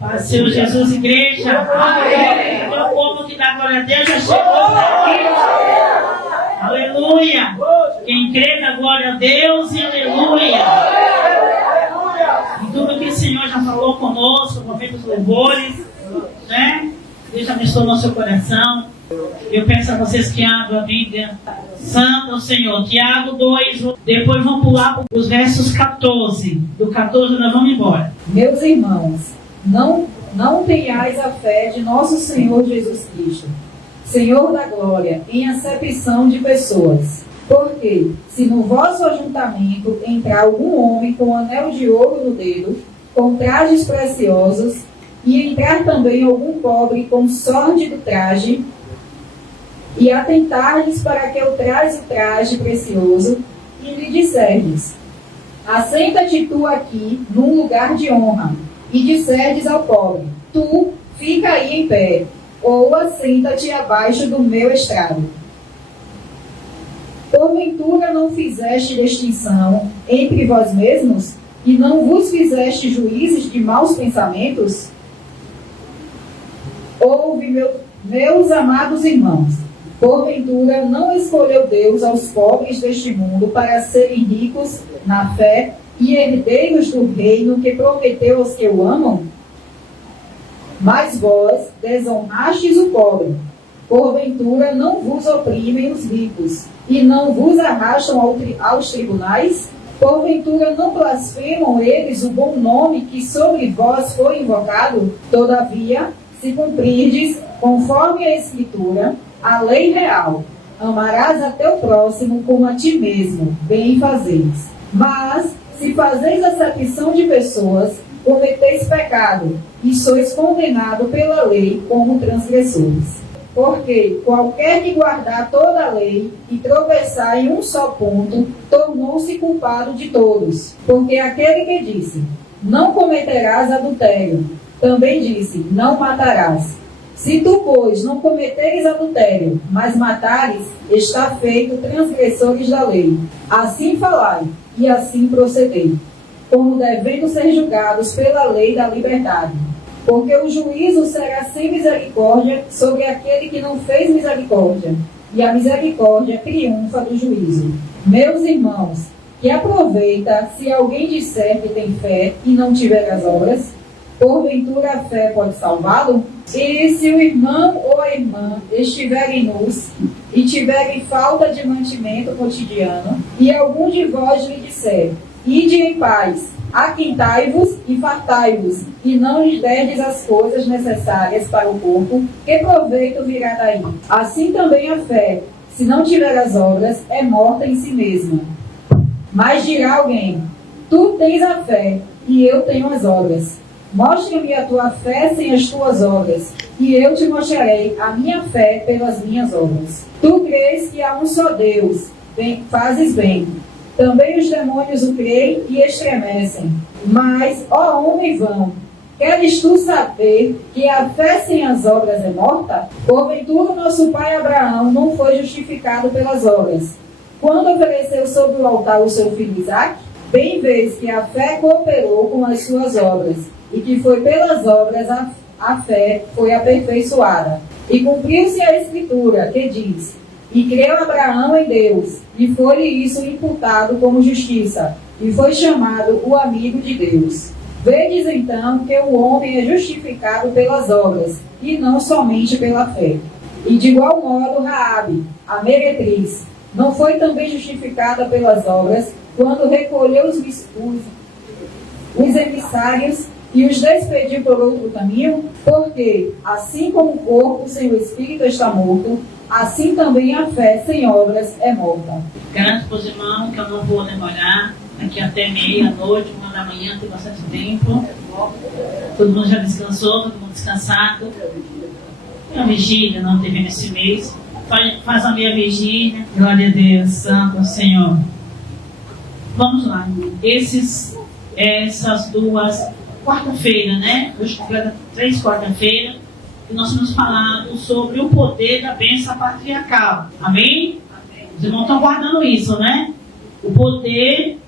Paz, Senhor Jesus, igreja. Amém. Meu povo que dá glória a Deus já chegou aqui. Aleluia. Quem crê dá glória a Deus e aleluia. E tudo que o Senhor já falou conosco, movendo os louvores, né? Deus já abençoou no seu coração. Eu peço a vocês que abram a Bíblia Santa ao Senhor. Tiago 2, depois vamos pular para os versos 14. Do 14 nós vamos embora. Meus irmãos, não tenhais a fé de nosso Senhor Jesus Cristo, Senhor da glória, em acepção de pessoas. Porque, se no vosso ajuntamento entrar algum homem com anel de ouro no dedo, com trajes preciosos, e entrar também algum pobre com sórdido traje, e atentardes para que eu traze o traje precioso, e lhe disserdes: assenta-te tu aqui num lugar de honra, e disserdes ao pobre: tu fica aí em pé, ou assenta-te abaixo do meu estrado. Porventura não fizeste distinção entre vós mesmos, e não vos fizeste juízes de maus pensamentos? Ouve, meus amados irmãos, porventura não escolheu Deus aos pobres deste mundo para serem ricos na fé e herdeiros do reino que prometeu aos que o amam? Mas vós desonrastes o pobre. Porventura não vos oprimem os ricos, e não vos arrastam aos tribunais? Porventura não blasfemam eles o bom nome que sobre vós foi invocado? Todavia, se cumprirdes, conforme a Escritura, a lei real, amarás a teu próximo como a ti mesmo, bem fazeis. Mas, se fazeis acepção de pessoas, cometeis pecado, e sois condenado pela lei como transgressores. Porque qualquer que guardar toda a lei e tropeçar em um só ponto, tornou-se culpado de todos. Porque aquele que disse: não cometerás adultério, também disse: não matarás. Se tu, pois, não cometeres adultério, mas matares, está feito transgressores da lei. Assim falai, e assim procedei, como devendo ser julgados pela lei da liberdade. Porque o juízo será sem misericórdia sobre aquele que não fez misericórdia, e a misericórdia triunfa do juízo. Meus irmãos, que aproveita se alguém disser que tem fé e não tiver as obras? Porventura a fé pode salvá-lo? E se o irmão ou a irmã estiverem nus e tiverem falta de mantimento cotidiano, e algum de vós lhe disser: ide em paz, aquentai-vos e fartai-vos, e não lhes derdes as coisas necessárias para o corpo, que proveito virá daí? Assim também a fé, se não tiver as obras, é morta em si mesma. Mas dirá alguém: tu tens a fé, e eu tenho as obras. Mostra-me a tua fé sem as tuas obras, e eu te mostrarei a minha fé pelas minhas obras. Tu crês que há um só Deus, fazes bem. Também os demônios o creem e estremecem. Mas, ó homem vão, queres tu saber que a fé sem as obras é morta? Porventura nosso pai Abraão não foi justificado pelas obras, quando ofereceu sobre o altar o seu filho Isaque? Bem vês que a fé cooperou com as suas obras, e que foi pelas obras a fé foi aperfeiçoada. E cumpriu-se a Escritura, que diz: e creu Abraão em Deus, e foi-lhe isso imputado como justiça, e foi chamado o amigo de Deus. Vedes então que o homem é justificado pelas obras, e não somente pela fé. E de igual modo Raabe, a meretriz, não foi também justificada pelas obras, quando recolheu os emissários e os despediu por outro caminho? Porque, assim como o corpo sem o espírito está morto, assim também a fé sem obras é morta. Graças aos irmãos, que eu não vou demorar, aqui até meia-noite, 1h, tem bastante tempo. Todo mundo já descansou, todo mundo descansado. A vigília não teve nesse mês. Faz a minha vigília. Glória a Deus, santo ao Senhor. Vamos lá. Essas duas, quarta-feira, né? Hoje completa 3 quarta-feira. E nós temos falado sobre o poder da bênção patriarcal. Amém? Amém. Os irmãos estão guardando isso, né? O poder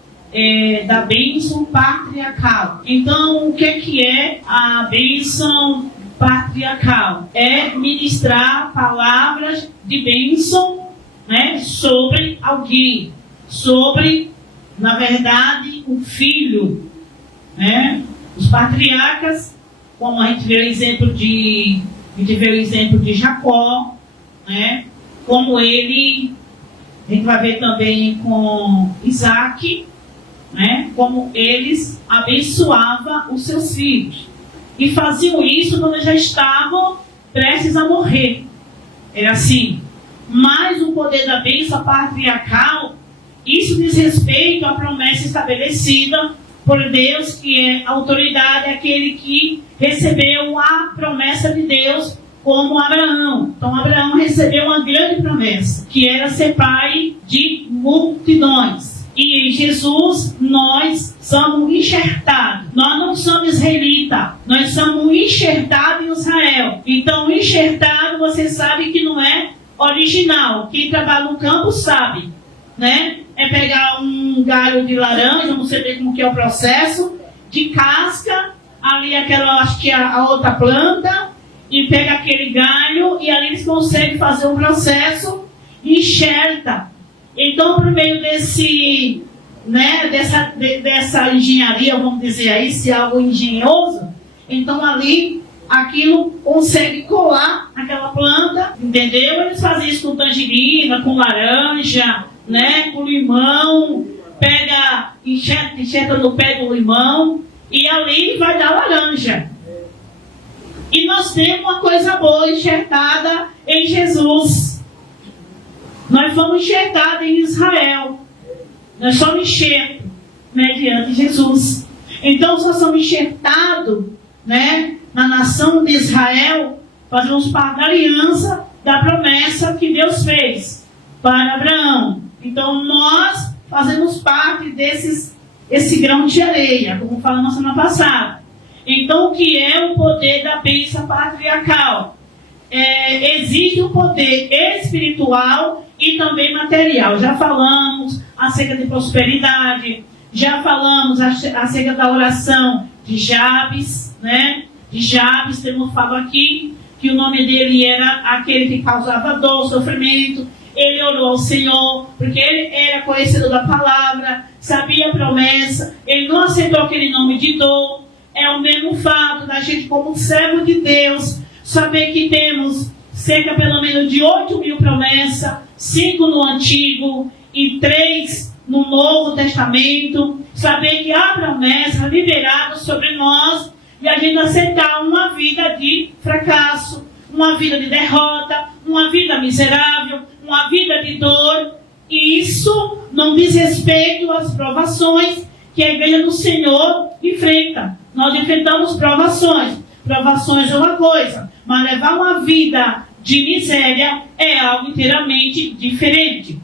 da bênção patriarcal. Então, o que é a bênção patriarcal? É ministrar palavras de bênção, né, sobre alguém, sobre, na verdade, o filho, né? Os patriarcas, como a gente vê o exemplo de Jacó, né? Como ele, a gente vai ver também com Isaac, né? Como eles abençoavam os seus filhos. E faziam isso quando eles já estavam prestes a morrer. Era assim. Mas o poder da bênção patriarcal, isso diz respeito à promessa estabelecida por Deus, que é a autoridade, aquele que recebeu a promessa de Deus, como Abraão. Então Abraão recebeu uma grande promessa, que era ser pai de multidões. E em Jesus nós somos enxertados. Nós não somos israelitas, nós somos enxertados em Israel. Então enxertado, você sabe que não é original. Quem trabalha no campo sabe, né? É pegar um galho de laranja, não sei bem como que é o processo, de casca, ali aquela, acho que é a outra planta, e pega aquele galho e ali eles conseguem fazer um processo e enxerta. Então, por meio desse, né, dessa engenharia, vamos dizer aí, se é algo engenhoso, então ali aquilo consegue colar aquela planta, entendeu? Eles fazem isso com tangerina, com laranja, né, com limão, pega, enxerta no pé do limão e ali vai dar laranja. E nós temos uma coisa boa enxertada em Jesus. Nós fomos enxertados em Israel. Nós somos enxertos mediante Jesus. Então, se nós somos enxertados, né, na nação de Israel, fazemos parte da aliança, da promessa que Deus fez para Abraão. Então, nós fazemos parte esse grão de areia, como falamos na semana passada. Então, o que é o poder da bênção patriarcal? Existe um poder espiritual e também material. Já falamos acerca de prosperidade, já falamos acerca da oração de Jabes, né? De Jabes, temos falado aqui que o nome dele era aquele que causava dor, sofrimento. Ele orou ao Senhor, porque ele era conhecedor da palavra, sabia a promessa, ele não aceitou aquele nome de dor. É o mesmo fato da gente, como servo de Deus, saber que temos cerca pelo menos de 8.000 promessas, 5 no Antigo e 3 no Novo Testamento, saber que há promessa liberada sobre nós e a gente aceitar uma vida de fracasso, uma vida de derrota, uma vida miserável, uma vida de dor. E isso não diz respeito às provações que a igreja do Senhor enfrenta. Nós enfrentamos provações. Provações é uma coisa, mas levar uma vida de miséria é algo inteiramente diferente.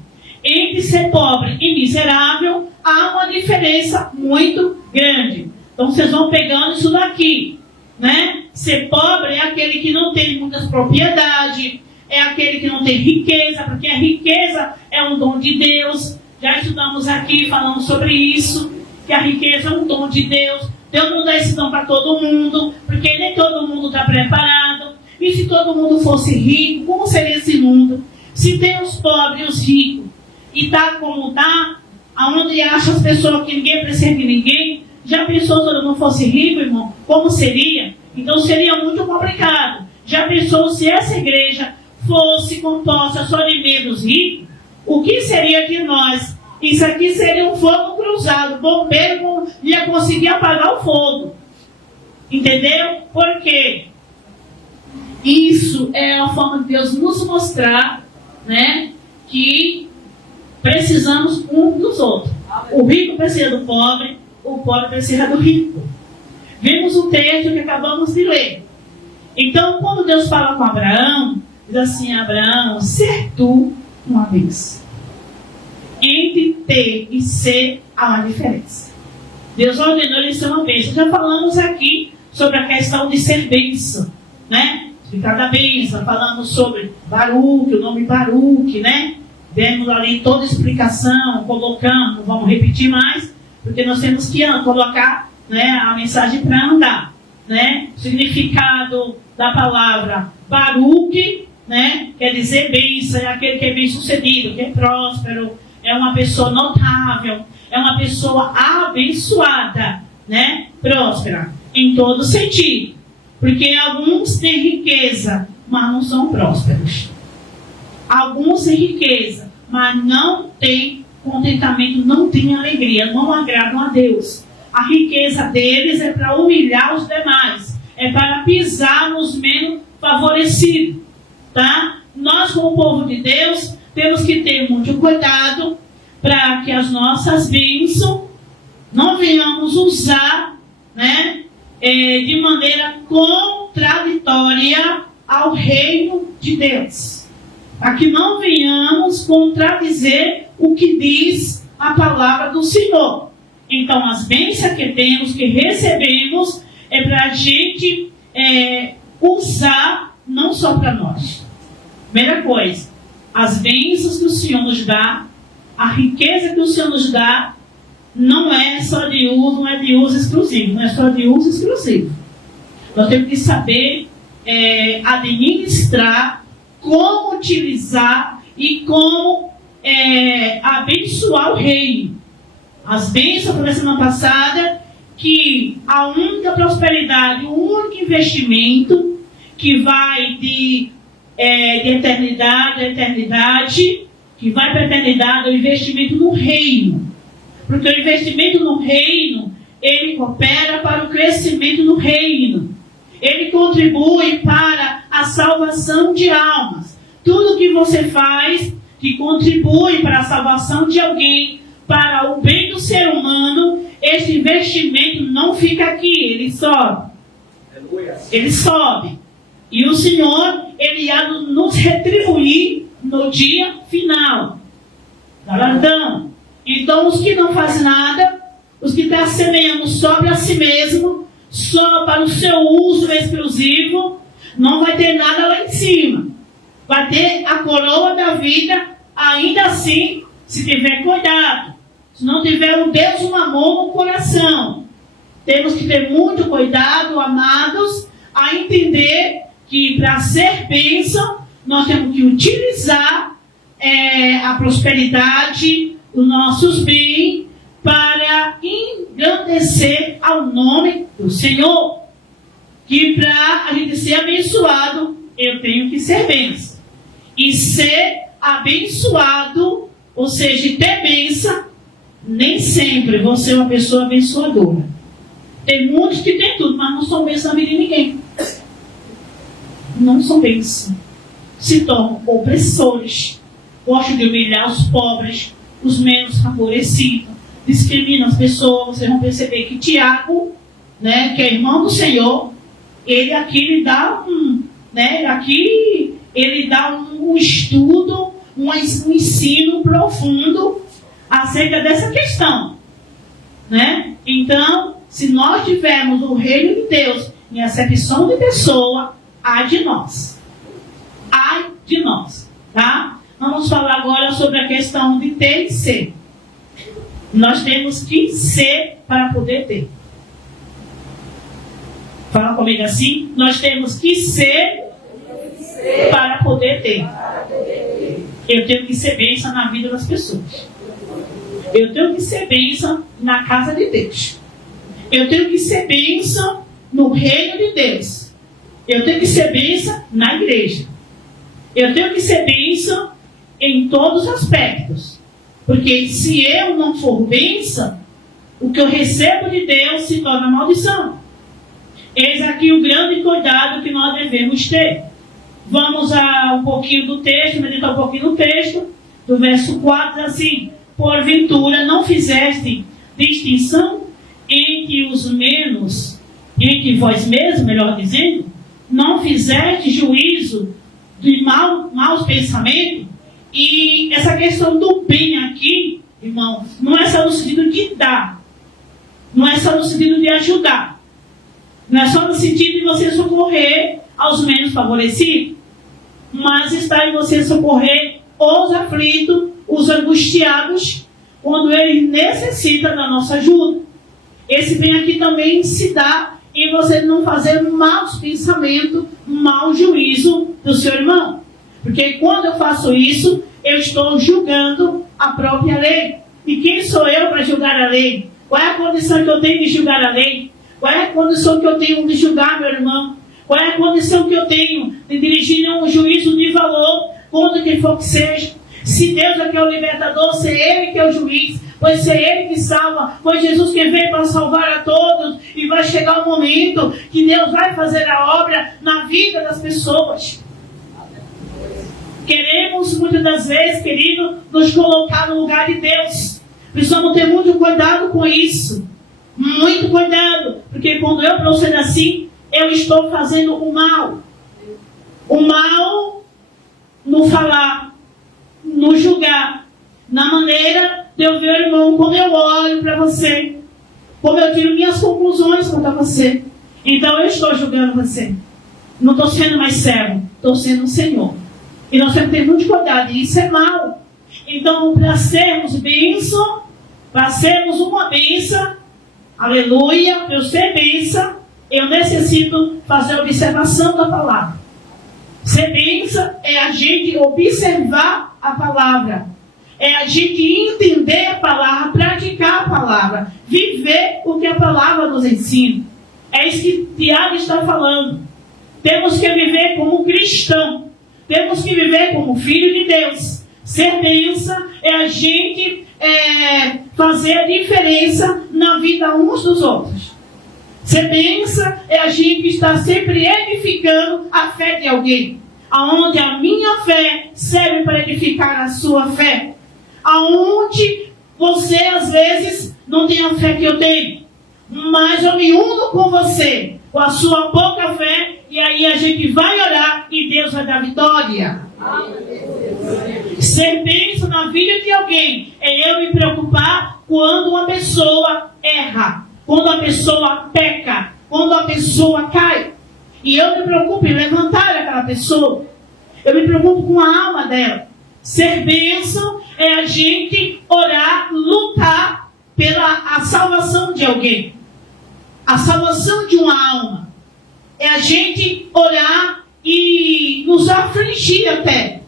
Entre ser pobre e miserável, há uma diferença muito grande. Então vocês vão pegando isso daqui, né? Ser pobre é aquele que não tem muitas propriedades, é aquele que não tem riqueza, porque a riqueza é um dom de Deus. Já estudamos aqui, falando sobre isso, que a riqueza é um dom de Deus. Deus não dá esse dom para todo mundo, porque nem todo mundo está preparado. E se todo mundo fosse rico, como seria esse mundo? Se tem os pobres e os ricos, e está como está, aonde acha as pessoas que ninguém precisa de ninguém, já pensou se todo mundo fosse rico, irmão? Como seria? Então seria muito complicado. Já pensou se essa igreja fosse composta só de membros ricos? O que seria de nós? Isso aqui seria um fogo cruzado. O bombeiro não ia conseguir apagar o fogo. Entendeu? Por quê? Isso é a forma de Deus nos mostrar, né, que precisamos um dos outros. O rico precisa do pobre, o pobre precisa do rico. Vimos o texto que acabamos de ler. Então, quando Deus fala com Abraão, diz assim: Abraão, ser tu uma bênção. Entre ter e ser há uma diferença. Deus ordenou ele ser uma bênção. Já falamos aqui sobre a questão de ser bênção, né? Explicar da bênção, falamos sobre Baruque, o nome Baruque, né? Demos ali toda a explicação, colocamos, não vamos repetir mais, porque nós temos que colocar, né, a mensagem para andar, né? O significado da palavra Baruque, né, quer dizer bênção, é aquele que é bem sucedido, que é próspero, é uma pessoa notável, é uma pessoa abençoada, né, próspera, em todo sentido. Porque alguns têm riqueza, mas não são prósperos. Alguns têm riqueza, mas não têm contentamento, não têm alegria, não agradam a Deus. A riqueza deles é para humilhar os demais, é para pisar nos menos favorecidos, tá? Nós, como povo de Deus, temos que ter muito cuidado para que as nossas bênçãos não venhamos usar, né, de maneira contraditória ao reino de Deus. Para que não venhamos contradizer o que diz a palavra do Senhor. Então, as bênçãos que temos, que recebemos, é para a gente usar não só para nós. Primeira coisa, as bênçãos que o Senhor nos dá, a riqueza que o Senhor nos dá, não é só de uso, não é de uso exclusivo, não é só de uso exclusivo. Nós temos que saber administrar, como utilizar e como abençoar o reino. As bênçãos da semana passada, que a única prosperidade, o único investimento que vai de eternidade a eternidade, que vai para a eternidade, é o investimento no reino. Porque o investimento no reino, ele coopera para o crescimento no reino. Ele contribui para a salvação de almas. Tudo que você faz que contribui para a salvação de alguém, para o bem do ser humano, esse investimento não fica aqui, ele sobe. Ele sobe. E o Senhor, ele há de nos retribuir no dia final. Galardão. Então, os que não fazem nada, os que estão semeando só para si mesmo, só para o seu uso exclusivo, não vai ter nada lá em cima. Vai ter a coroa da vida, ainda assim, se tiver cuidado. Se não tiver um Deus, um amor no coração. Temos que ter muito cuidado, amados, a entender que para ser bênção, nós temos que utilizar a prosperidade, os nossos bens, para engrandecer ao nome do Senhor. Que para a gente ser abençoado, eu tenho que ser bênção. E ser abençoado, ou seja, ter bênção, nem sempre vão ser uma pessoa abençoadora. Tem muitos que têm tudo, mas não são bênção na vida de ninguém. Não são bênção. Se tornam opressores. Gostam de humilhar os pobres, os menos favorecidos. Discriminam as pessoas. Vocês vão perceber que Tiago, né, que é irmão do Senhor, ele aqui lhe dá um estudo, um ensino profundo acerca dessa questão, né? Então, se nós tivermos o reino de Deus em acepção de pessoa, ai de nós, tá? Vamos falar agora sobre a questão de ter e ser. Nós temos que ser para poder ter. Fala comigo assim, nós temos que ser para poder ter. Eu tenho que ser bênção na vida das pessoas. Eu tenho que ser bênção na casa de Deus. Eu tenho que ser bênção no reino de Deus. Eu tenho que ser bênção na igreja. Eu tenho que ser bênção em todos os aspectos. Porque se eu não for bênção, o que eu recebo de Deus se torna maldição. Eis aqui o grande cuidado que nós devemos ter. Vamos a um pouquinho do texto, meditar um pouquinho no texto, do verso 4, assim: porventura não fizeste distinção entre os menos, entre vós mesmos, melhor dizendo, não fizeste juízo de maus pensamentos. E essa questão do bem aqui, irmão, não é só no sentido de dar, não é só no sentido de ajudar, não é só no sentido de você socorrer aos menos favorecidos, mas está em você socorrer os aflitos, os angustiados, quando ele necessita da nossa ajuda. Esse bem aqui também se dá em você não fazer maus pensamentos, mau juízo do seu irmão. Porque quando eu faço isso, eu estou julgando a própria lei. E quem sou eu para julgar a lei? Qual é a condição que eu tenho de julgar a lei? Qual é a condição que eu tenho de julgar meu irmão? Qual é a condição que eu tenho de dirigir um juízo de valor contra quem for que seja? Se Deus é que é o libertador, se é Ele que é o juiz, pois se é Ele que salva, pois Jesus que veio para salvar a todos, e vai chegar um momento que Deus vai fazer a obra na vida das pessoas. Queremos muitas das vezes, querido, nos colocar no lugar de Deus. Precisamos ter muito cuidado com isso. Muito cuidado, porque quando eu procedo assim, eu estou fazendo o mal. O mal no falar, no julgar, na maneira de eu ver o irmão, como eu olho para você, como eu tiro minhas conclusões contra você. Então eu estou julgando você. Não estou sendo mais servo, estou sendo um Senhor. E nós temos que ter muito cuidado, e isso é mal. Então, para sermos bênção, para sermos uma bênção, aleluia, para eu ser bênção, eu necessito fazer a observação da palavra. Ser bênção é a gente observar a palavra. É a gente entender a palavra, praticar a palavra, viver o que a palavra nos ensina. É isso que Tiago está falando. Temos que viver como cristão. Temos que viver como filho de Deus. Ser bênção é a gente fazer a diferença na vida uns dos outros. Ser bênção é a gente estar sempre edificando a fé de alguém. Aonde a minha fé serve para edificar a sua fé. Aonde você às vezes não tem a fé que eu tenho. Mas eu me uno com você, com a sua pouca fé, e aí a gente vai orar e Deus vai dar vitória. Ser bênção na vida de alguém é eu me preocupar quando uma pessoa erra, quando a pessoa peca, quando a pessoa cai. E eu me preocupo em levantar aquela pessoa. Eu me preocupo com a alma dela. Ser bênção é a gente orar, lutar pela a salvação de alguém. A salvação de uma alma. É a gente orar e nos afligir até.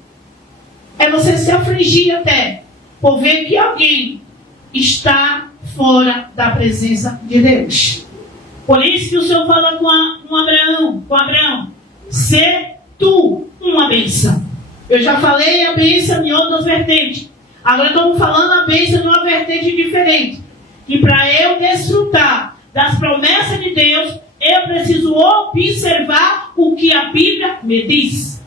É você se afligir até por ver que alguém está fora da presença de Deus. Por isso que o Senhor fala com Abraão, ser tu uma bênção. Eu já falei a bênção em outras vertentes. Agora estamos falando a bênção em uma vertente diferente. E para eu desfrutar das promessas de Deus, eu preciso observar o que a Bíblia me diz.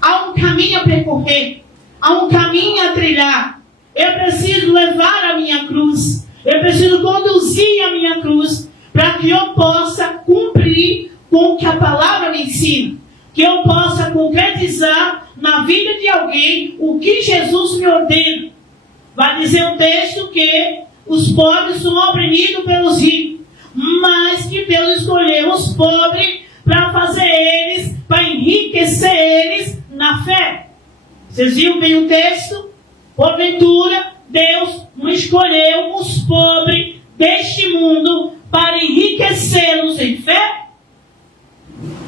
Há um caminho a percorrer. Há um caminho a trilhar. Eu preciso levar a minha cruz. Eu preciso conduzir a minha cruz para que eu possa cumprir com o que a palavra me ensina. Que eu possa concretizar na vida de alguém o que Jesus me ordena. Vai dizer o texto que os pobres são oprimidos pelos ricos, mas que Deus escolheu os pobres para fazer eles, para enriquecer eles na fé. Vocês viram bem o texto? Porventura, Deus não escolheu os pobres deste mundo para enriquecê-los em fé?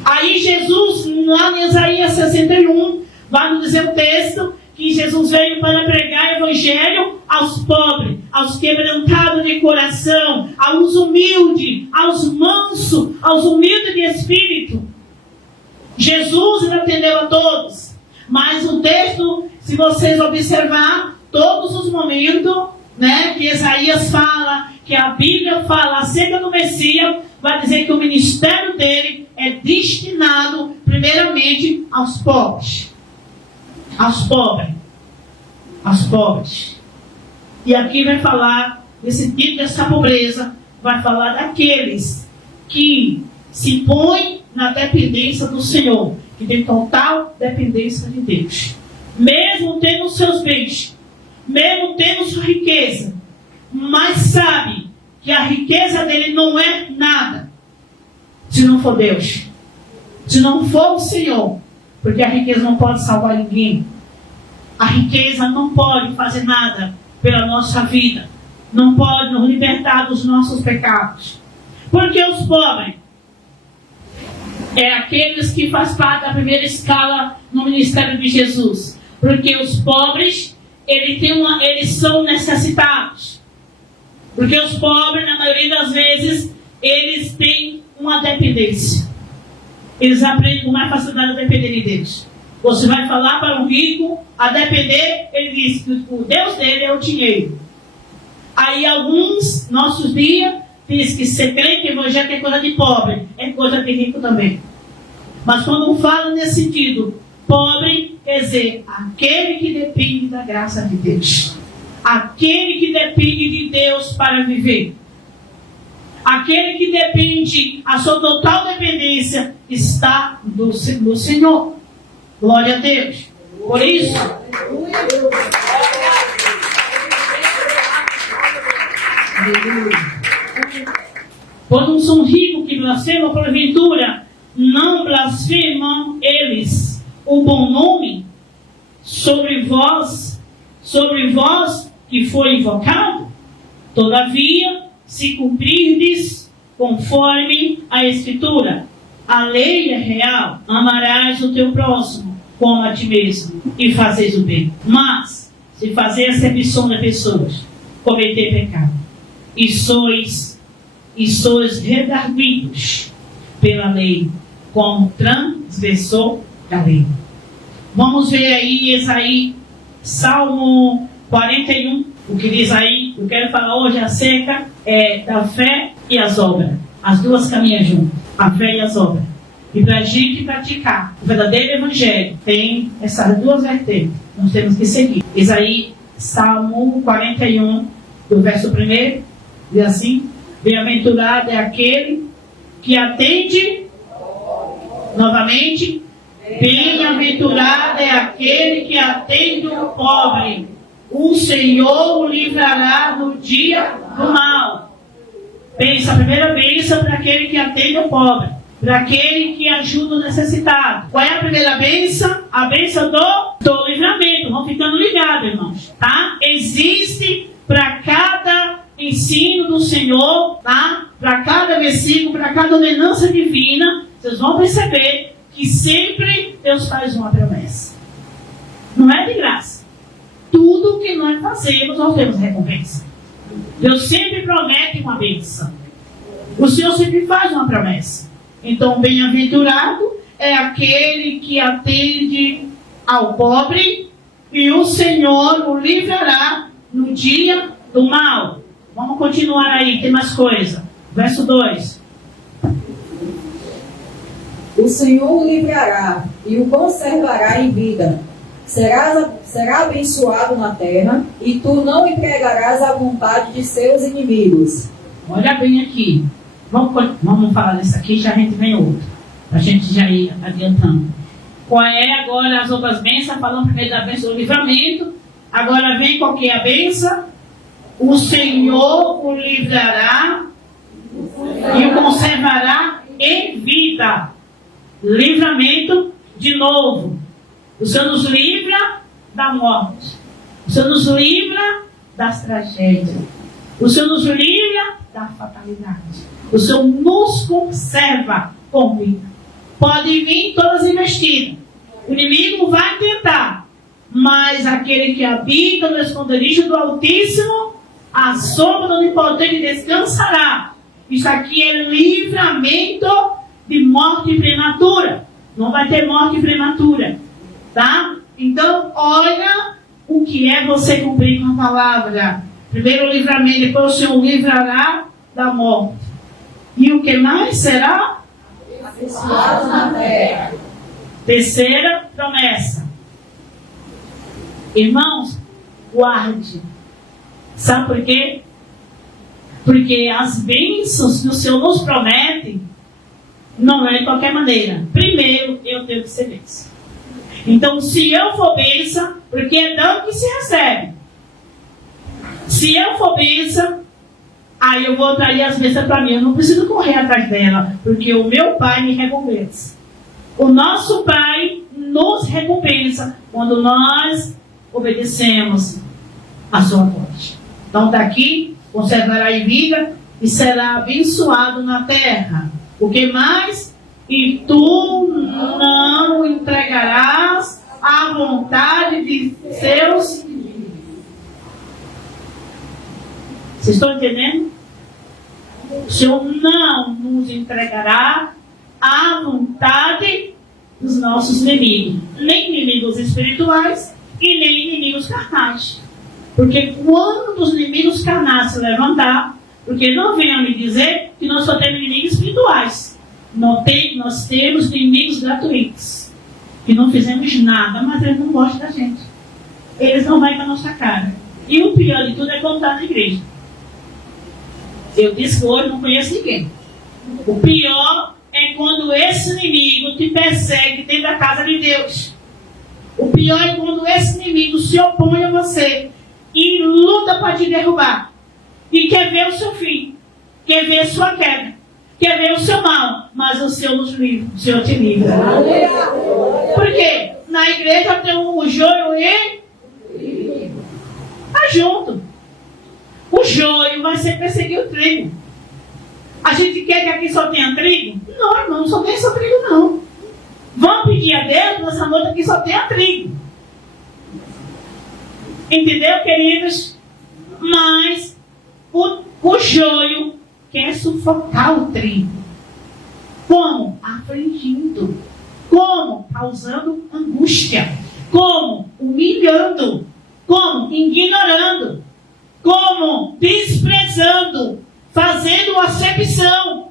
Aí Jesus, lá em Isaías 61, vai nos dizer o texto que Jesus veio para pregar o evangelho aos pobres, aos quebrantados de coração, aos humildes, aos mansos, aos humildes de espírito. Jesus atendeu a todos. Mas o texto, se vocês observar, todos os momentos, né, que Isaías fala, que a Bíblia fala acerca do Messias, vai dizer que o ministério dele é destinado primeiramente aos pobres. Aos pobres. Aos pobres. E aqui vai falar desse tipo dessa pobreza, vai falar daqueles que se põem na dependência do Senhor, que tem total dependência de Deus. Mesmo tendo seus bens, mesmo tendo sua riqueza, mas sabe que a riqueza dele não é nada se não for Deus, se não for o Senhor, porque a riqueza não pode salvar ninguém, a riqueza não pode fazer nada pela nossa vida. Não pode nos libertar dos nossos pecados. Porque os pobres é aqueles que fazem parte da primeira escala no ministério de Jesus. Porque os pobres, eles são necessitados. Porque os pobres, na maioria das vezes, eles têm uma dependência. Eles aprendem com mais facilidade a depender de Deus. Você vai falar para um rico a depender, ele diz que o Deus dele é o dinheiro. Aí alguns, nossos dias, dizem que ser crente evangélico é coisa de pobre, é coisa de rico também. Mas quando fala nesse sentido, pobre quer dizer aquele que depende da graça de Deus. Aquele que depende de Deus para viver. Aquele que depende, a sua total dependência está no Senhor. Glória a Deus. Por isso, quando são ricos que blasfemam, porventura, não blasfemam eles o bom nome sobre vós que foi invocado? Todavia, se cumprirdes conforme a Escritura, a lei é real, amarás o teu próximo como a ti mesmo, e fazeis o bem. Mas, se fazer acepção de pessoas, cometer pecado, e sois redarguidos pela lei, como transgressor da lei. Vamos ver aí, Isaías, Salmo 41, o que diz aí, eu quero falar hoje acerca da fé e as obras. As duas caminham juntas, a fé e as obras. E para a gente praticar o verdadeiro evangelho, tem essas duas vertentes. Nós temos que seguir. Isaías, Salmo 41, do verso 1, diz assim: bem-aventurado é aquele que atende, novamente, bem-aventurado é aquele que atende o pobre. O Senhor o livrará no dia do mal. Pensa, a primeira bênção para aquele que atende o pobre, para aquele que ajuda o necessitado. Qual é a primeira bênção? A bênção do livramento. Vão ficando ligados, irmãos, tá? Existe para cada ensino do Senhor, tá? Para cada versículo, para cada ordenança divina, vocês vão perceber que sempre Deus faz uma promessa. Não é de graça. Tudo que nós fazemos, nós temos recompensa. Deus sempre promete uma bênção. O Senhor sempre faz uma promessa. Então, bem-aventurado é aquele que atende ao pobre, e o Senhor o livrará no dia do mal. Vamos continuar aí, tem mais coisa. Verso 2. O Senhor o livrará e o conservará em vida. Será abençoado na terra, e tu não empregarás a vontade de seus inimigos. Olha bem aqui. Vamos falar desse aqui, já a gente vem outro. Para a gente já ir adiantando. Qual é agora as outras bênçãos? Falando primeiro da bênção do livramento. Agora vem qual que é a bênção? O Senhor o livrará e o conservará em vida. Livramento de novo. O Senhor nos livra da morte. O Senhor nos livra das tragédias. O Senhor nos livra da fatalidade. O Senhor nos conserva com vida. Pode vir todas as investidas. O inimigo vai tentar. Mas aquele que habita no esconderijo do Altíssimo, a sombra do Onipotente descansará. Isso aqui é livramento de morte prematura. Não vai ter morte prematura. Tá? Então, olha o que é você cumprir com a palavra. Primeiro o livramento, depois o Senhor livrará da morte. E o que mais será? Abençoado na terra. Terceira promessa. Irmãos, guarde. Sabe por quê? Porque as bênçãos que o Senhor nos promete não é de qualquer maneira. Primeiro, eu tenho que ser bênção. Então, se eu for bênção, porque é dando que se recebe. Se eu for bênção, aí eu vou trazer as bênçãos para mim. Eu não preciso correr atrás dela, porque o meu Pai me recompensa. O nosso Pai nos recompensa quando nós obedecemos a sua morte. Então está aqui, conservará em vida e será abençoado na terra. O que mais? E tu não entregarás à vontade de seus. Vocês estão entendendo? O Senhor não nos entregará à vontade dos nossos inimigos, nem inimigos espirituais e nem inimigos carnais. Porque quando os inimigos carnais se levantar, porque não venham me dizer que nós só temos inimigos espirituais. Nós temos inimigos gratuitos, que não fizemos nada, mas eles não gostam da gente. Eles não vão com a nossa cara. E o pior de tudo é contar na igreja. Eu disse que hoje não conheço ninguém. O pior é quando esse inimigo te persegue dentro da casa de Deus. O pior é quando esse inimigo se opõe a você e luta para te derrubar. E quer ver o seu fim, quer ver a sua queda, quer ver o seu mal, mas o Senhor nos livra, o Senhor te livra. Por quê? Na igreja tem o joio e tá junto. O joio vai ser perseguir o trigo. A gente quer que aqui só tenha trigo? Não, irmão, não só tem só trigo, não. Vamos pedir a Deus nessa noite aqui só tenha trigo. Entendeu, queridos? Mas o joio quer sufocar o trigo. Como? Afligindo. Como? Causando angústia. Como? Humilhando. Como? Ignorando. Como? Desprezando. Fazendo acepção.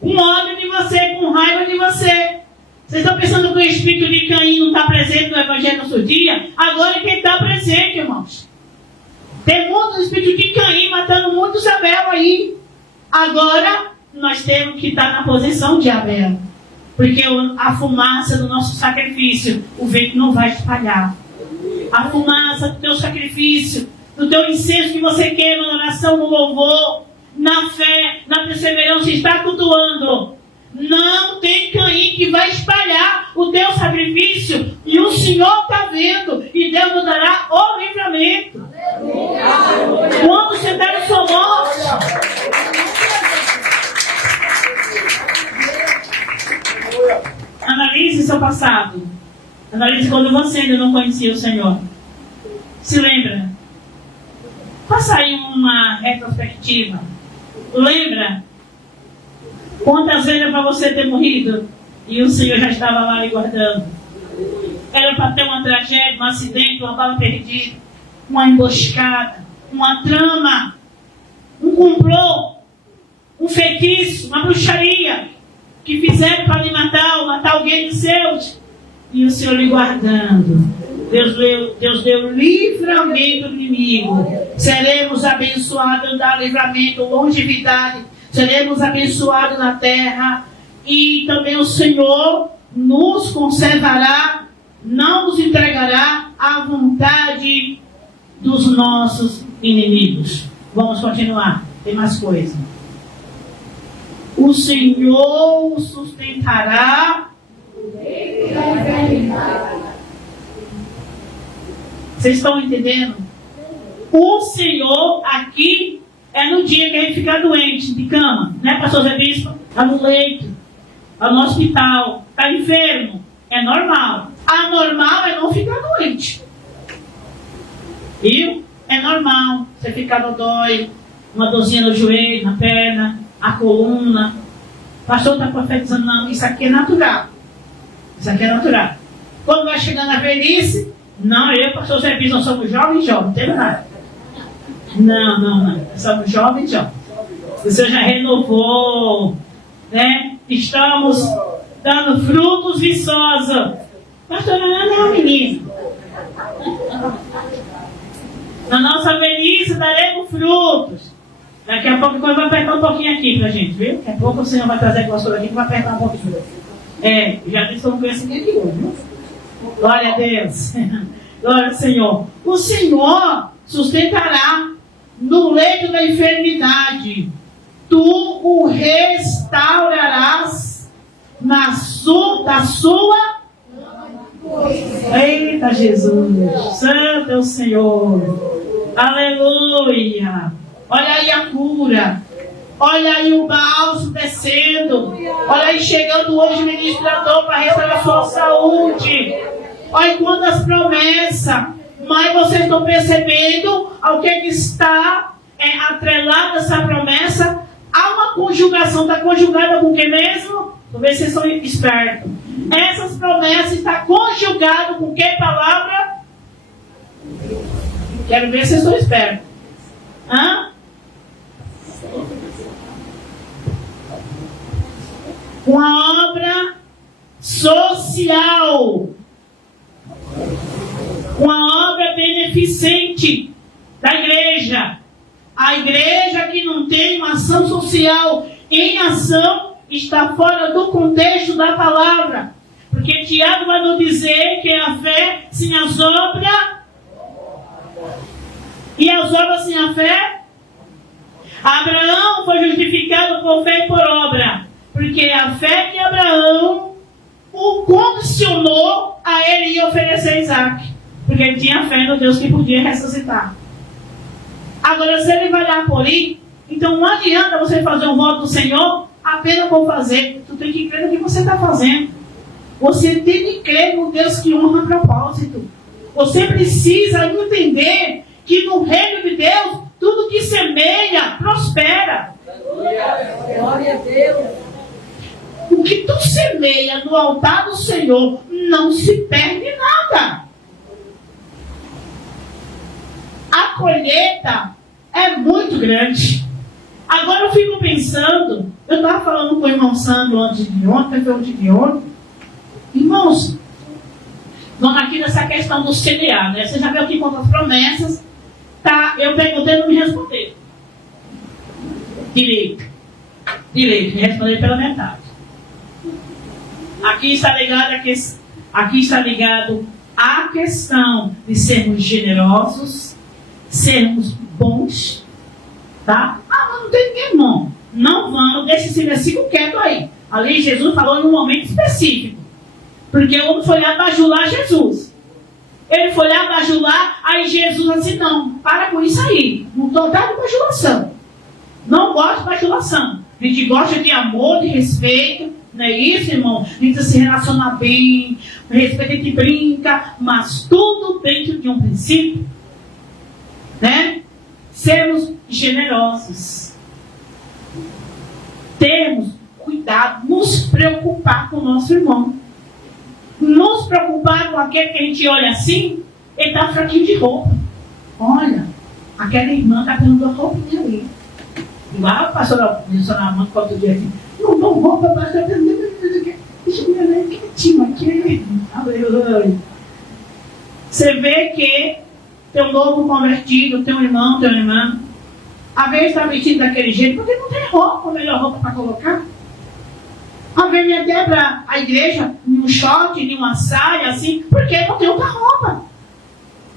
Com ódio de você, com raiva de você. Vocês estão pensando que o espírito de Caim não está presente no Evangelho no seu dia? Agora que ele está presente, irmãos. Tem muitos espíritos de Caim matando muitos Abel aí. Agora, nós temos que estar na posição de Abel. Porque a fumaça do nosso sacrifício, o vento não vai espalhar. A fumaça do teu sacrifício, do teu incenso que você queima na oração, no louvor, na fé, na perseverança, está cultuando. Não tem Caim que vai espalhar o teu sacrifício. E o Senhor está vendo. E Deus nos dará o livramento. Quando você está no seu morte. Analise seu passado. Analise quando você ainda não conhecia o Senhor. Se lembra? Faça aí uma retrospectiva. Lembra? Quantas vezes era para você ter morrido e o Senhor já estava lá lhe guardando? Era para ter uma tragédia, um acidente, uma bala perdida, uma emboscada, uma trama, um complô, um feitiço, uma bruxaria que fizeram para lhe matar ou matar alguém de seus, e o Senhor lhe guardando. Deus deu livramento do inimigo. Seremos abençoados, dar livramento, longevidade. Seremos abençoados na terra. E também o Senhor nos conservará, não nos entregará à vontade dos nossos inimigos. Vamos continuar. Tem mais coisa. O Senhor o sustentará. Vocês estão entendendo? O Senhor aqui é no dia que a gente fica doente, de cama, né, pastor Zé Bispo? Está no leito, está no hospital, está enfermo. É normal. Anormal é não ficar doente. Viu? É normal. Você ficar no dói, uma dorzinha no joelho, na perna, a coluna. O pastor está profetizando, não, isso aqui é natural. Isso aqui é natural. Quando vai chegando a velhice, não, eu e o pastor Zé Bispo, nós somos jovens, não tem nada. Não. Somos jovens. O Senhor já renovou, né? Estamos dando frutos viçosos. Pastor, não, menino. Na nossa velhice daremos frutos. Daqui a pouco a coisa vai apertar um pouquinho aqui pra gente, viu? Daqui a pouco o Senhor vai trazer a pastor aqui que vai apertar um pouquinho. Já disse que eu não conheço ninguém aqui hoje, viu? Glória a Deus. Glória ao Senhor. O Senhor sustentará no leito da enfermidade. Tu o restaurarás da sua. Eita Jesus, Santo é o Senhor. Aleluia. Olha aí a cura. Olha aí o bálsamo descendo. Olha aí chegando hoje o ministrador para restaurar a sua saúde. Olha quantas promessas. Mas vocês estão percebendo ao que está atrelada essa promessa? Há uma conjugação. Está conjugada com o que mesmo? Vou ver se vocês são espertos. Essas promessas estão conjugadas com que palavra? Quero ver se vocês estão espertos. Hã? Com a obra social. Com a obra beneficente da igreja. A igreja que não tem uma ação social em ação está fora do contexto da palavra. Porque Tiago vai nos dizer que a fé sem as obras. E as obras sem a fé? Abraão foi justificado por fé e por obra. Porque a fé de Abraão o condicionou a ele ir oferecer Isaac. Porque ele tinha fé no Deus que podia ressuscitar. Agora, se ele vai lá por ir, então não adianta você fazer um voto do Senhor apenas por fazer. Tu tem que crer no que você está fazendo. Você tem que crer no Deus que honra propósito. Você precisa entender que no reino de Deus, tudo que semeia, prospera. Glória a Deus. O que tu semeia no altar do Senhor, não se perde nada. A colheita é muito grande. Agora eu fico pensando, eu estava falando com o irmão Sandro antes de ontem. Irmãos, vamos aqui nessa questão do CDA, né? Você já viu aqui quantas promessas, tá? Eu perguntei e não me respondeu. Direito, me responder pela metade. Aqui está ligado a questão de sermos generosos, sermos bons, tá? Ah, mas não tem ninguém, irmão. Não vamos, deixa esse versículo quieto aí. Ali Jesus falou num momento específico. Porque o homem foi lá bajular Jesus. Ele foi lá bajular, aí Jesus assim, não, para com isso aí. Não estou dando bajulação. Não gosto de bajulação. A gente gosta de amor, de respeito. Não é isso, irmão? A gente se relaciona bem, respeito, a gente brinca, mas tudo dentro de um princípio. Né? Sermos generosos. Termos cuidado, nos preocupar com o nosso irmão. Nos preocupar com aquele que a gente olha assim, ele está fraquinho de roupa. Olha, aquela irmã está dando a roupinha ali. Igual a pastora Amanda falou outro dia aqui. Não dou roupa, pastor. Deixa eu ver quietinho aqui. Aleluia. Você vê que tem um novo convertido, tem um irmão, tem uma irmã. A vez está vestido daquele jeito, porque não tem roupa, melhor roupa para colocar. A vez até para a igreja, em um short, em uma saia, assim, porque não tem outra roupa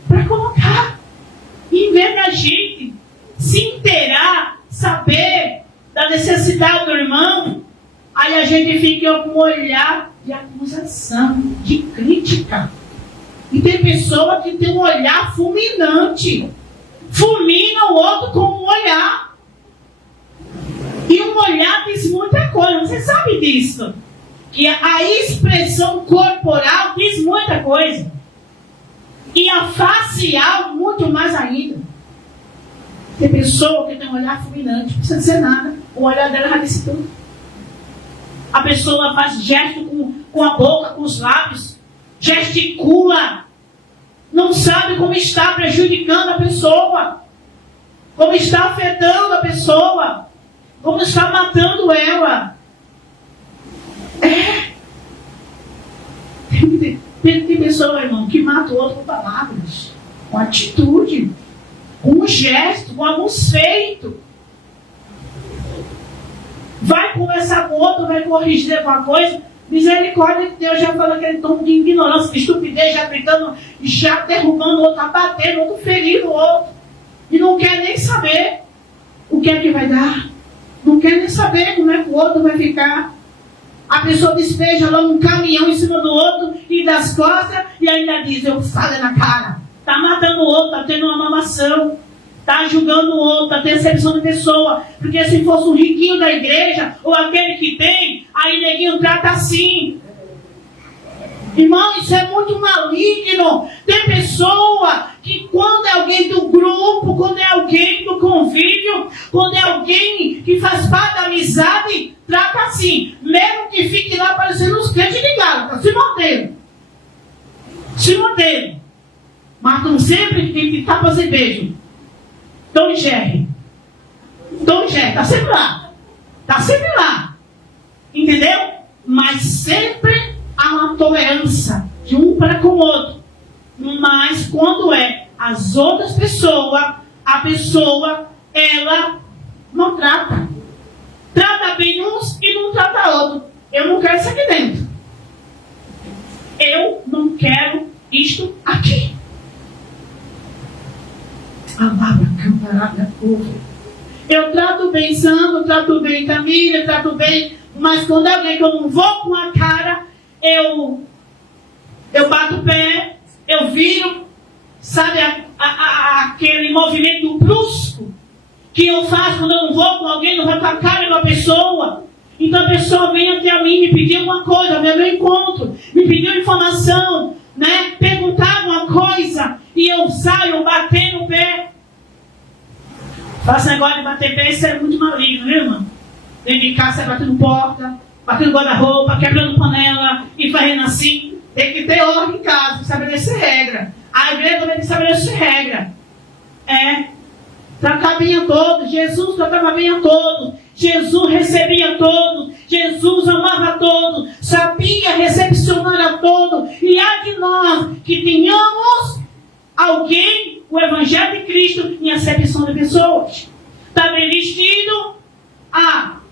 para colocar. E em vez da gente se inteirar, saber da necessidade do irmão, aí a gente fica com um olhar de acusação, de crítica. E tem pessoa que tem um olhar fulminante. Fulmina o outro com um olhar. E um olhar diz muita coisa. Você sabe disso? Que a expressão corporal diz muita coisa. E a facial muito mais ainda. Tem pessoa que tem um olhar fulminante. Não precisa dizer nada. O olhar dela já disse tudo. A pessoa faz gesto com a boca, com os lábios. Gesticula. Não sabe como está prejudicando a pessoa. Como está afetando a pessoa. Como está matando ela. Tem pessoa, irmão, que mata o outro com palavras. Com atitude. Com um gesto. Com alguns feitos. Vai conversar com o outro, vai corrigir alguma coisa. Misericórdia de Deus, já fala aquele tom de ignorância, de estupidez, já gritando, já derrubando o outro, abatendo o outro, ferindo o outro. E não quer nem saber o que é que vai dar. Não quer nem saber como é que o outro vai ficar. A pessoa despeja lá um caminhão em cima do outro e das costas e ainda diz, eu falo na cara. Está matando o outro, está tendo uma mamação. está julgando o outro, está tendo acepção de pessoa. Porque se fosse um riquinho da igreja, ou aquele que tem, aí neguinho trata assim. Irmão, isso é muito maligno. Tem pessoa que quando é alguém do grupo, quando é alguém do convívio, quando é alguém que faz parte da amizade, trata assim. Mesmo que fique lá parecendo os crentes de Gálatas, se mantendo. Se mantendo. Matam sempre entre tapas e beijo. Tom Jerry, está sempre lá. Está sempre lá. Entendeu? Mas sempre há uma tolerância de um para com o outro. Mas quando é as outras pessoas, a pessoa, ela não trata. Trata bem uns e não trata outros. Eu não quero isso aqui dentro. Eu não quero isto aqui. Eu trato bem Sandro, trato bem Camila, trato bem, mas quando é alguém que eu não vou com a cara, eu bato o pé, eu viro, sabe, aquele movimento brusco que eu faço quando eu não vou com alguém, não vou com a cara de uma pessoa. Então a pessoa vem até a mim, me pedir alguma coisa, ver meu encontro, me pedir informação, né, perguntar alguma coisa, e eu saio batendo o pé. Faça negócio de bater pé, isso é muito maligno, viu, irmão? Dentro de casa, batendo porta, batendo guarda-roupa, quebrando panela e fazendo assim. Tem que ter ordem em casa, estabelecer regra. A igreja também tem que estabelecer regra. Tratar bem a todos. Jesus tratava bem a todos. Jesus recebia a todos. Jesus amava a todos. Sabia recepcionar a todos. E há de nós que tenhamos alguém, o Evangelho de Cristo, em acepção de pessoas. Está bem vestido?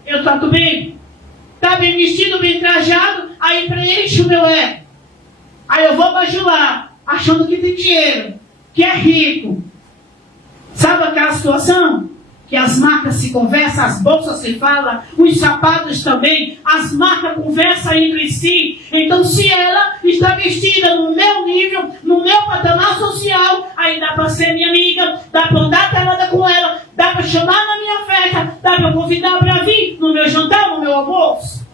Eu trato bem. Está bem vestido, bem trajado? Aí preenche o meu ego. Aí eu vou bajular, achando que tem dinheiro, que é rico. Sabe aquela situação? Que as marcas se conversam, as bolsas se falam, os sapatos também, as marcas conversam entre si. Então, se ela está vestida no meu nível, no meu patamar social, aí dá para ser minha amiga, dá para andar pelada com ela, dá para chamar na minha festa, dá para convidar para vir no meu jantar, no meu almoço.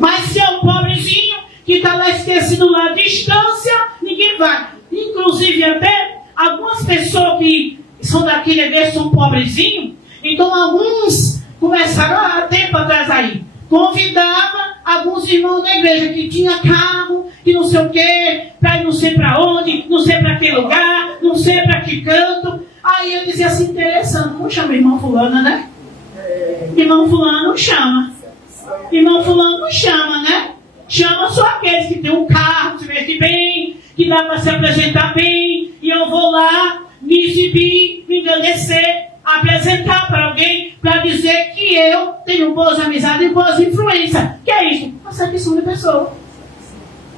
Mas se é um pobrezinho que está lá esquecido lá à distância, ninguém vai. Inclusive até algumas pessoas que são daquele igreja, são pobrezinhos, então alguns começaram há tempo atrás aí, convidava alguns irmãos da igreja que tinha carro, que não sei o que, para ir não sei para onde, não sei para que lugar, não sei para que canto. Aí eu dizia assim, interessante, não chama irmão fulana, né? Irmão fulano não chama. Irmão fulano não chama, né? Chama só aqueles que tem um carro, se veste bem, que dá para se apresentar bem, e eu vou lá me exibir, me engrandecer, apresentar para alguém, para dizer que eu tenho boas amizades e boas influências. Que é isso? Acepção de pessoa.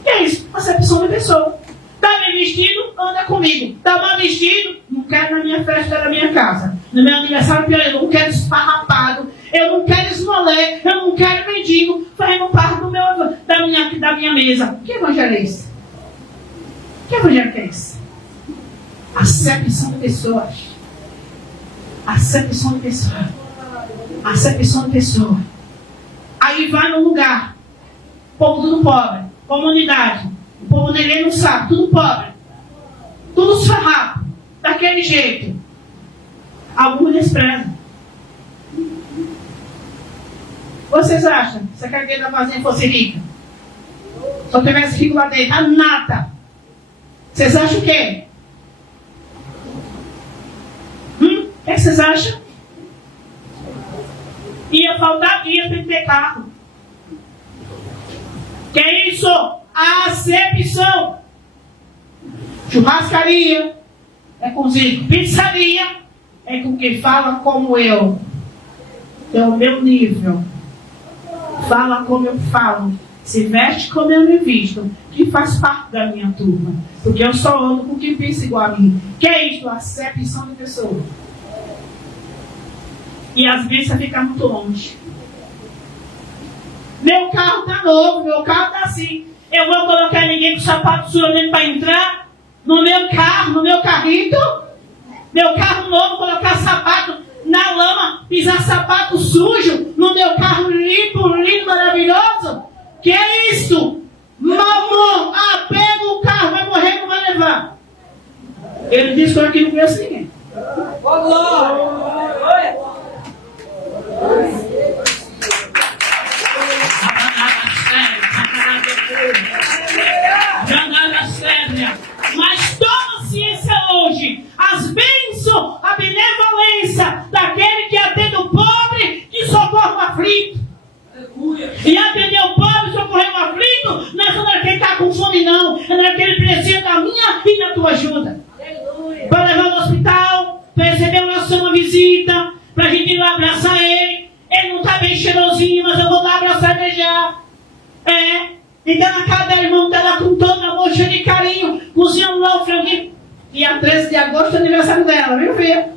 Que é isso? Acepção de pessoa. Está bem vestido? Anda comigo. Está mal vestido? Não quero na minha festa da minha casa. No meu aniversário, eu não quero esfarrapado. Eu não quero esmolé. Eu não quero mendigo fazendo parte da minha mesa. Que evangelho é esse? Que evangelho é esse? Acepção de pessoas. Acepção de pessoas. Acepção de pessoas. Aí vai no lugar. Povo tudo pobre. Comunidade. O povo ninguém não sabe. Tudo pobre. Tudo farrapo. Daquele jeito. Alguns desprezam. Vocês acham? Se a cargueira da fazenda fosse rica? Só tivesse rico lá dentro. A nata. Vocês acham o quê? O que vocês acham? Ia faltar dia para ter carro. Que é isso? Acepção. Churrascaria é com Zico. Pizzaria é com quem fala como eu. É o meu nível. Fala como eu falo. Se veste como eu me visto. Que faz parte da minha turma. Porque eu só ando com quem pensa igual a mim. Que é isso? Acepção de pessoa. E às vezes você fica muito longe. Meu carro está novo, meu carro está assim. Eu vou colocar ninguém com sapato sujo para entrar no meu carro, no meu carrito? Meu carro novo, colocar sapato na lama, pisar sapato sujo no meu carro limpo, lindo, maravilhoso. Que é isso? Mamon, pega o carro, vai morrer, não vai levar. Ele disse que eu aqui não conheço ninguém. Mas toma ciência hoje, as bênçãos, a benevolência daquele que atende o pobre, que socorre o aflito. E atender o pobre, socorrer o aflito, não é só que ele está com fome, não. É na hora que ele precisa da minha e da tua ajuda. Para levar no hospital, para receber uma visita, para a gente ir lá abraçar ele. Ele não está bem cheirosinho, mas eu vou lá abraçar e beijar. Então na casa da irmã dela com todo amor, cheio de carinho, cozinhando lá o franguinho. Dia 13 de agosto é aniversário dela, viu, filha?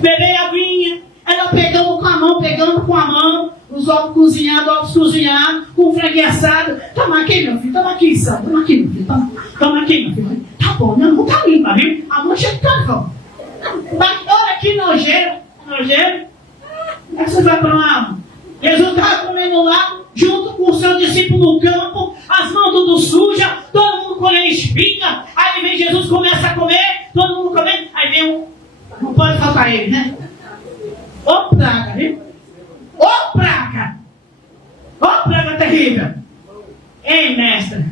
Bebei a aguinha, ela pegando com a mão, os ovos cozinhados, com o franguinho assado. Toma aqui, meu filho, toma aqui, Sandra, toma aqui, meu filho, toma aqui, meu filho. Tá bom, minha mão tá limpa, viu? A mão cheia de carvão. Olha que nojeiro. Como é que você vai para lá? Jesus estava comendo lá, junto com o seu discípulo no campo, as mãos tudo sujas, todo mundo comendo espinha. Aí vem Jesus, começa a comer, todo mundo comendo, aí vem não pode faltar ele, né? Ô praga, viu? Ô praga! Ô praga terrível! Ei, mestre,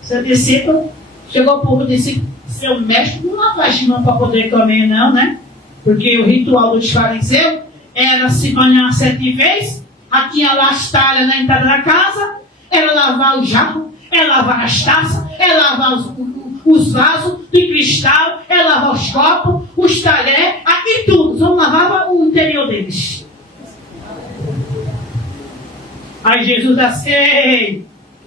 seu discípulo chegou para o discípulo, seu mestre não lava as mãos para poder comer, não, né? Porque o ritual dos fariseus era se banhar 7 vezes, tinha lá as talhas na entrada da casa, era lavar o jarro, era lavar as taças, era lavar os vasos de cristal, era lavar os copos, os talheres, aqui tudo, só lavava o interior deles. Aí Jesus disse, ei,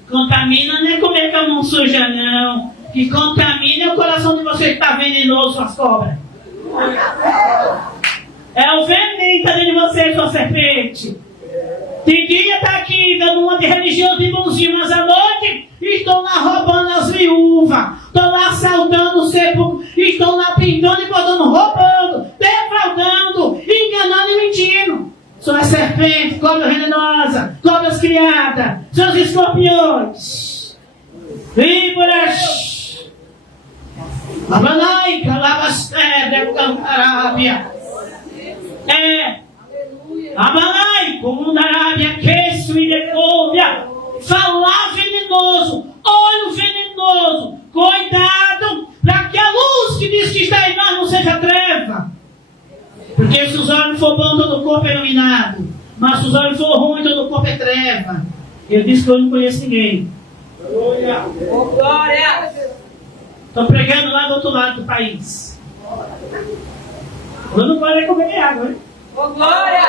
contamina não é comer com a mão suja não, que contamina é o coração de você que está venenoso, suas cobras. É o veneno que está dentro de você, sua serpente. De dia está aqui dando uma de religioso de bonzinho, mas à noite estão lá roubando as viúvas, estão lá assaltando o sepulcro, estão lá pintando e botando, roubando, defraudando, enganando e mentindo. Suas serpentes, cobras venenosas, cobras criadas, seus escorpiões, víboras, Abalai, calabasté, cantarábia. Abalai, como na Arábia, queixo e decúbia, falar venenoso, olho venenoso, cuidado, para que a luz que diz que está em nós não seja treva. Porque se os olhos for bons, todo o corpo é iluminado, mas se os olhos for ruins, todo o corpo é treva. Eu disse que eu não conheço ninguém. Glória! Glória! Estou pregando lá do outro lado do país. Eu não pode comer água, né? Oh, glória!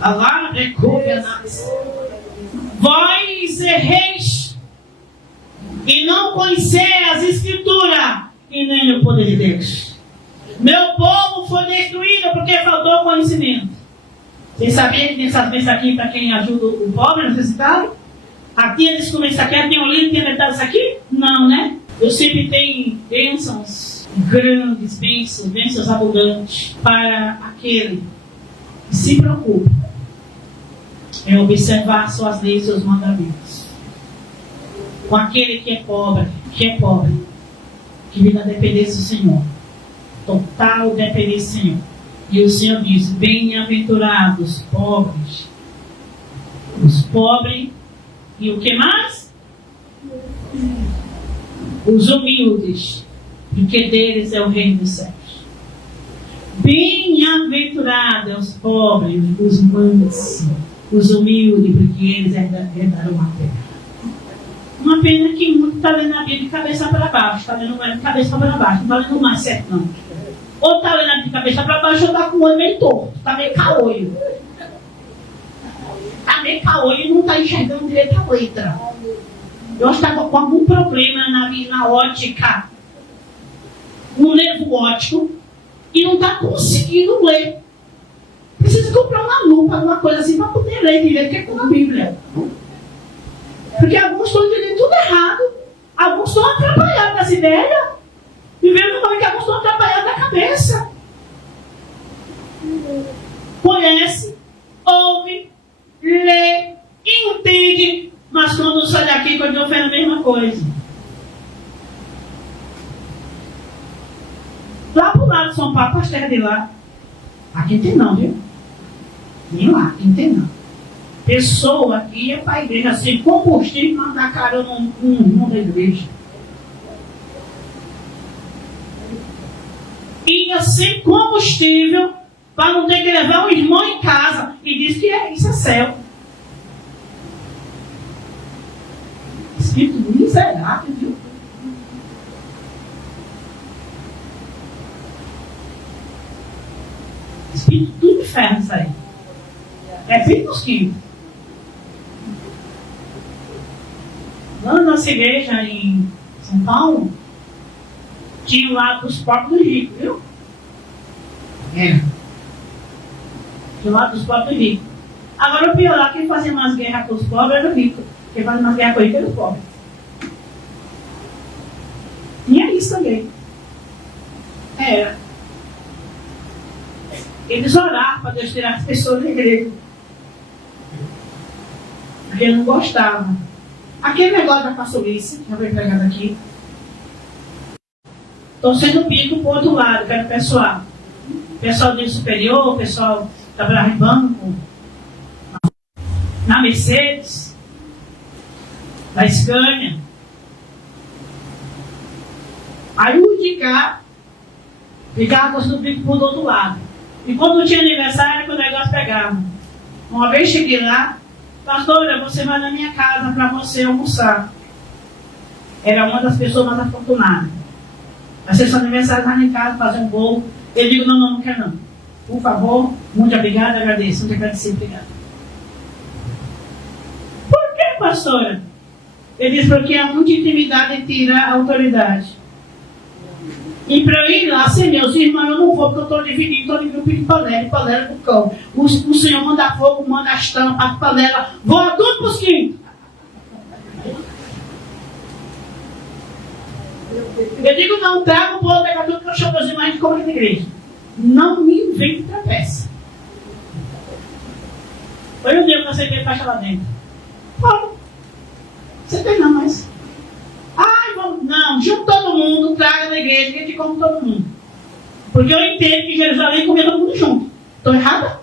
Alá, vós erreis e não conheceis as escrituras e nem o poder de Deus. Meu povo foi destruído porque faltou conhecimento. Vocês sabiam que tem essas bênçãos aqui para quem ajuda o pobre necessitado? Aqui eles começam aqui, tem um livro, tem metade disso aqui? Não, né? Eu sempre tenho bênçãos grandes, bênçãos abundantes para aquele que se preocupa em observar suas leis e seus mandamentos. Com aquele que é pobre, que vive na dependência do Senhor. Total dependência do Senhor. E o Senhor diz, bem-aventurados pobres. Os pobres e o que mais? Os humildes, porque deles é o reino dos céus. Bem-aventurados os pobres, os mansos, os humildes, porque eles herdarão a terra. Uma pena que muito está lendo a Bíblia de cabeça para baixo, está lendo de cabeça para baixo, não está lendo mais certo não. Ou está lendo de cabeça para baixo ou está com o olho meio torto, está meio caolho. Está meio caolho e não está enxergando direito a letra. Eu acho que está com algum problema na ótica, no nervo óptico, e não está conseguindo ler. Precisa comprar uma lupa, uma coisa assim, para poder ler direito o que está na Bíblia. Porque alguns estão entendendo tudo errado. Alguns estão atrapalhados das ideias. E vendo também que alguns estão atrapalhados da cabeça. Conhece, ouve, lê, entende, mas quando sai daqui, quando eu faz a mesma coisa. Lá pro lado de São Paulo, para as terras de lá. Aqui não tem não, viu? Nem lá, aqui não tem não. Pessoa que ia para a igreja sem combustível, mandar carona num da igreja. Ia sem combustível para não ter que levar o irmão em casa. E diz que isso é céu. Espírito miserável, viu? Espírito do inferno, isso aí. É bem mosquito. Lá na nossa igreja em São Paulo, tinha lá dos pobres do rico, viu? É. Tinha lá dos pobres do rico. Agora o pior lá, quem fazia mais guerra com os pobres era o rico. Quem fazia mais guerra com o rico era os pobres. Tinha isso também. Era. Eles oravam para Deus tirar as pessoas da igreja. Porque eu não gostava. Aquele negócio da caçolice, já foi pregado aqui. Estou sendo pico para o outro lado, que era o pessoal. Pessoal do superior, pessoal da Brava Banco, na Mercedes, da Scania. Aí o de cá ficava torcendo o pico para o outro lado. E quando tinha aniversário, que o negócio pegava. Uma vez cheguei lá, pastora, você vai na minha casa para você almoçar. Era uma das pessoas mais afortunadas. Vai ser seu aniversário, vai em casa, fazer um bolo. Eu digo, não quero não. Por favor, muito obrigada, agradeço. Muito agradecido, obrigada. Por que, pastora? Ele diz, porque há muita intimidade e tira a autoridade. E para eu ir lá sem meus irmãos, eu não vou, porque eu estou dividindo, estou em grupo de panela do cão. O Senhor manda fogo, manda as tampas, as panelas, voa tudo para os quintos. Eu digo, não trago o bolo, pegar tudo que eu chamo meus irmãos de comer na igreja. Não me invente travessa. Foi um dia que eu aceitei faixa lá dentro. Fala. Você tem não, mas... Ai, vamos... Não, junta todo mundo, traga na igreja, que a gente come todo mundo. Porque eu entendo que Jerusalém comia todo mundo junto. Estou errada?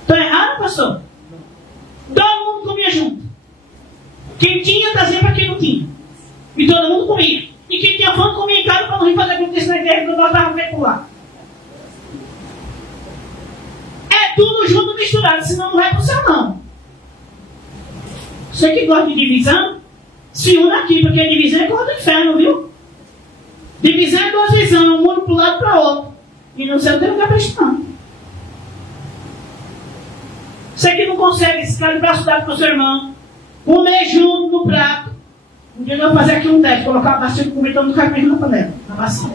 Estou errada, pastor? Todo mundo comia junto. Quem tinha, trazia para quem não tinha. E todo mundo comia. E quem tinha fome comia em casa para não vir fazer acontecer na igreja, quando nós estávamos por lá. É tudo junto, misturado, senão não vai para o céu, não. Você que gosta de divisão, se une aqui, porque a divisão é igual do inferno, viu? Divisão é duas visões, um muro para um lado e para o outro. E no céu tem lugar para isso, não. Você que não consegue ficar de braço dado com o seu irmão, comer junto no prato. Um dia eu vou fazer aqui um teste, colocar uma bacia de comida, todo mundo cai mesmo na panela, na bacia.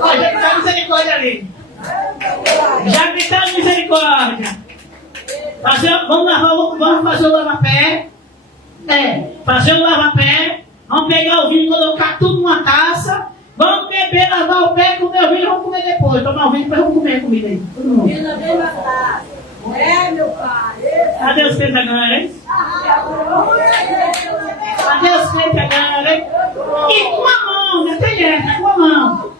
Olha, já gritaram misericórdia ali. Já gritaram misericórdia. Vamos fazer o lava-pé. Fazer o lava-pé. Vamos pegar o vinho e colocar tudo numa taça. Vamos beber, lavar o pé, comer o vinho e vamos comer depois. Tomar o vinho e depois vamos comer a comida aí. Todo mundo. Meu pai. Cadê os crentes agora, hein? Cadê os crentes agora, hein? E com a mão, não tem essa, com a mão.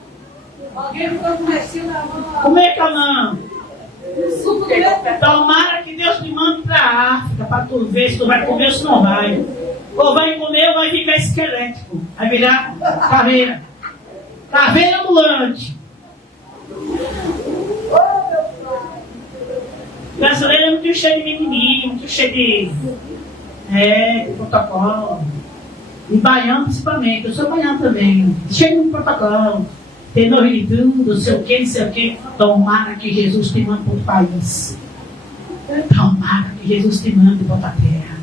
Comer com a mão. Tomara que Deus te mande para a África, para tu ver se tu vai comer ou se não vai. Ou vai comer ou vai ficar esquelético. Vai virar caveira. Caveira ambulante. O brasileiro é muito cheio de mimimi, muito cheio de protocolo. E baiano principalmente, eu sou baiano também. Cheio de protocolo. Tem nome de tudo, não sei o que. Tomara que Jesus te mande para o país. Tomara que Jesus te mande para outra terra.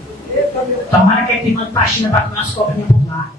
Tomara que ele te mande para a China para comer as cobrinhas por lá.